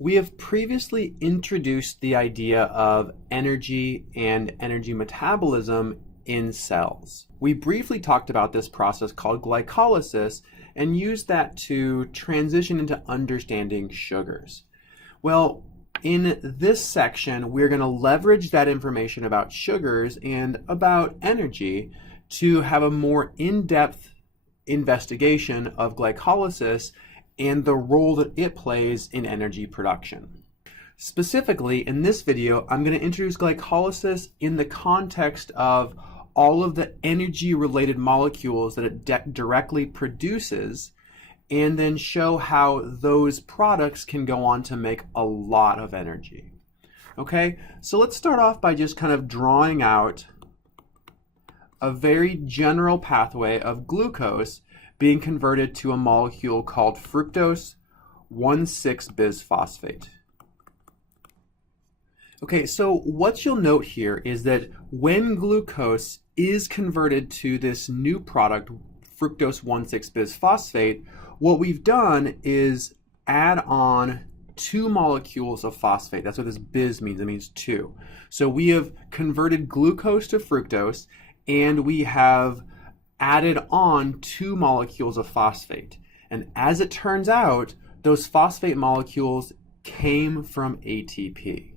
We have previously introduced the idea of energy and energy metabolism in cells. We briefly talked about this process called glycolysis and used that to transition into understanding sugars. Well, in this section, we're going to leverage that information about sugars and about energy to have a more in-depth investigation of glycolysis and the role that it plays in energy production. Specifically, in this video, I'm going to introduce glycolysis in the context of all of the energy-related molecules that it directly produces, and then show how those products can go on to make a lot of energy. Okay, so let's start off by just kind of drawing out a very general pathway of glucose being converted to a molecule called fructose 1,6-bisphosphate. Okay, so what you'll note here is that when glucose is converted to this new product, fructose 1,6-bisphosphate, what we've done is add on 2 molecules of phosphate. That's what this bis means. It means 2. So we have converted glucose to fructose, and we have added on 2 molecules of phosphate. And as it turns out, those phosphate molecules came from ATP.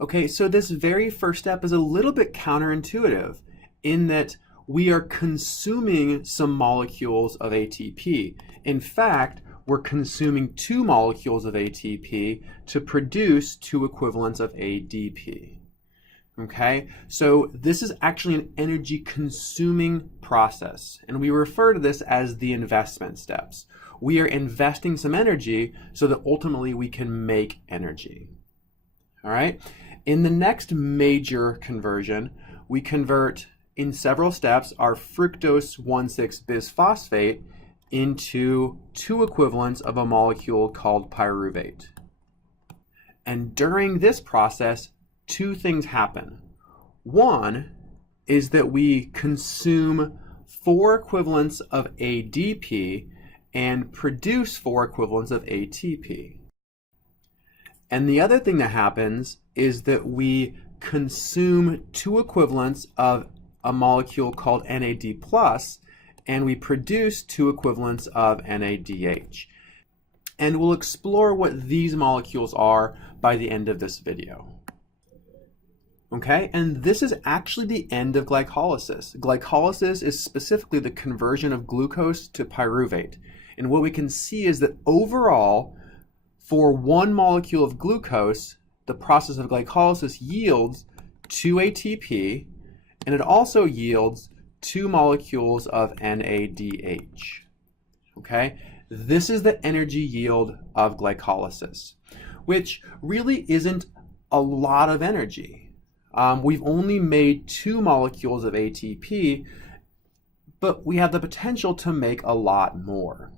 Okay, so this very first step is a little bit counterintuitive in that we are consuming some molecules of ATP. In fact, we're consuming 2 molecules of ATP to produce 2 equivalents of ADP. Okay, so this is actually an energy consuming process, and we refer to this as the investment steps. We are investing some energy so that ultimately we can make energy. All right, in the next major conversion, we convert in several steps our fructose 1,6-bisphosphate into 2 equivalents of a molecule called pyruvate. And during this process, 2 things happen. One is that we consume 4 equivalents of ADP and produce 4 equivalents of ATP. And the other thing that happens is that we consume 2 equivalents of a molecule called NAD+, and we produce 2 equivalents of NADH. And we'll explore what these molecules are by the end of this video. Okay, and this is actually the end of glycolysis. Glycolysis is specifically the conversion of glucose to pyruvate. And what we can see is that overall, for 1 molecule of glucose, the process of glycolysis yields 2 ATP, and it also yields 2 molecules of NADH. Okay, this is the energy yield of glycolysis, which really isn't a lot of energy. We've only made 2 molecules of ATP, but we have the potential to make a lot more.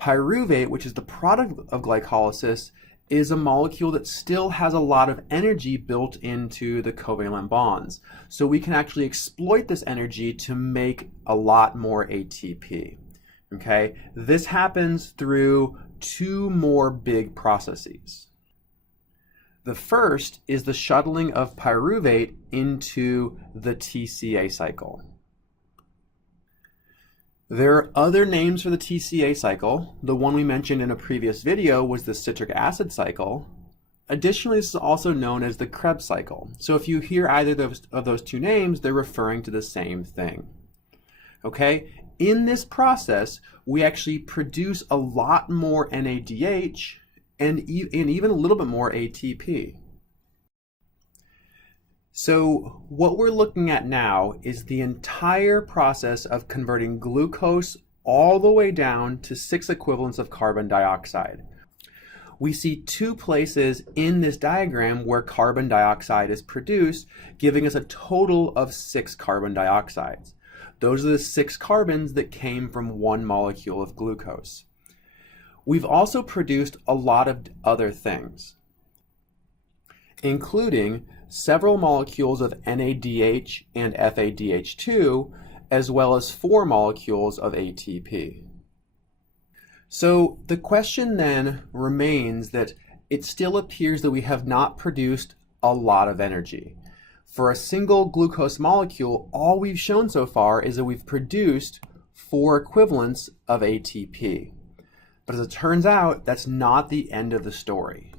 Pyruvate, which is the product of glycolysis, is a molecule that still has a lot of energy built into the covalent bonds. So we can actually exploit this energy to make a lot more ATP. Okay, this happens through 2 more big processes. The first is the shuttling of pyruvate into the TCA cycle. There are other names for the TCA cycle. The one we mentioned in a previous video was the citric acid cycle. Additionally, this is also known as the Krebs cycle. So if you hear either of those 2 names, they're referring to the same thing. Okay, in this process, we actually produce a lot more NADH and even a little bit more ATP. So what we're looking at now is the entire process of converting glucose all the way down to 6 equivalents of carbon dioxide. We see 2 places in this diagram where carbon dioxide is produced, giving us a total of 6 carbon dioxides. Those are the 6 carbons that came from 1 molecule of glucose. We've also produced a lot of other things, including several molecules of NADH and FADH2, as well as 4 molecules of ATP. So the question then remains that it still appears that we have not produced a lot of energy. For a single glucose molecule, all we've shown so far is that we've produced 4 equivalents of ATP. But as it turns out, that's not the end of the story.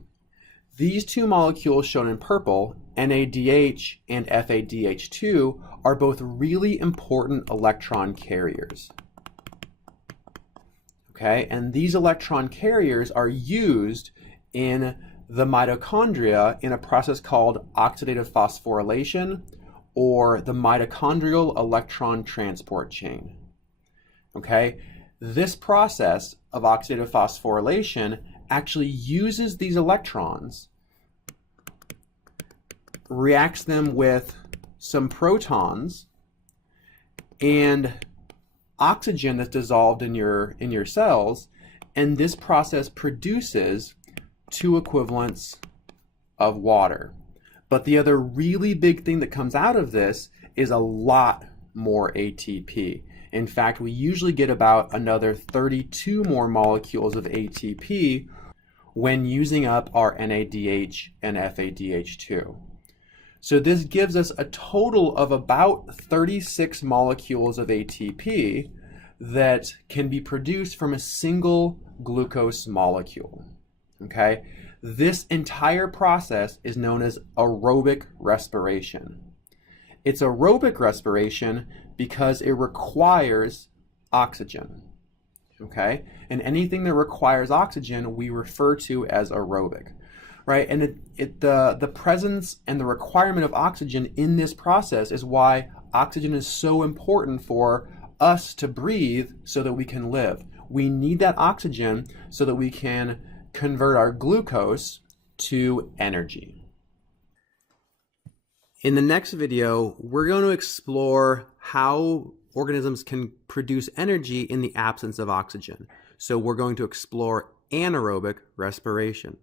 These 2 molecules shown in purple, NADH and FADH2, are both really important electron carriers. Okay, and these electron carriers are used in the mitochondria in a process called oxidative phosphorylation, or the mitochondrial electron transport chain. Okay, this process of oxidative phosphorylation actually uses these electrons, reacts them with some protons and oxygen that's dissolved in your cells, and this process produces 2 equivalents of water. But the other really big thing that comes out of this is a lot more ATP. In fact, we usually get about another 32 more molecules of ATP when using up our NADH and FADH2. So this gives us a total of about 36 molecules of ATP that can be produced from a single glucose molecule. Okay? This entire process is known as aerobic respiration. It's aerobic respiration because it requires oxygen. Okay? And anything that requires oxygen we refer to as aerobic. Right? And the presence and the requirement of oxygen in this process is why oxygen is so important for us to breathe so that we can live. We need that oxygen so that we can convert our glucose to energy. In the next video, we're going to explore how organisms can produce energy in the absence of oxygen. So we're going to explore anaerobic respiration.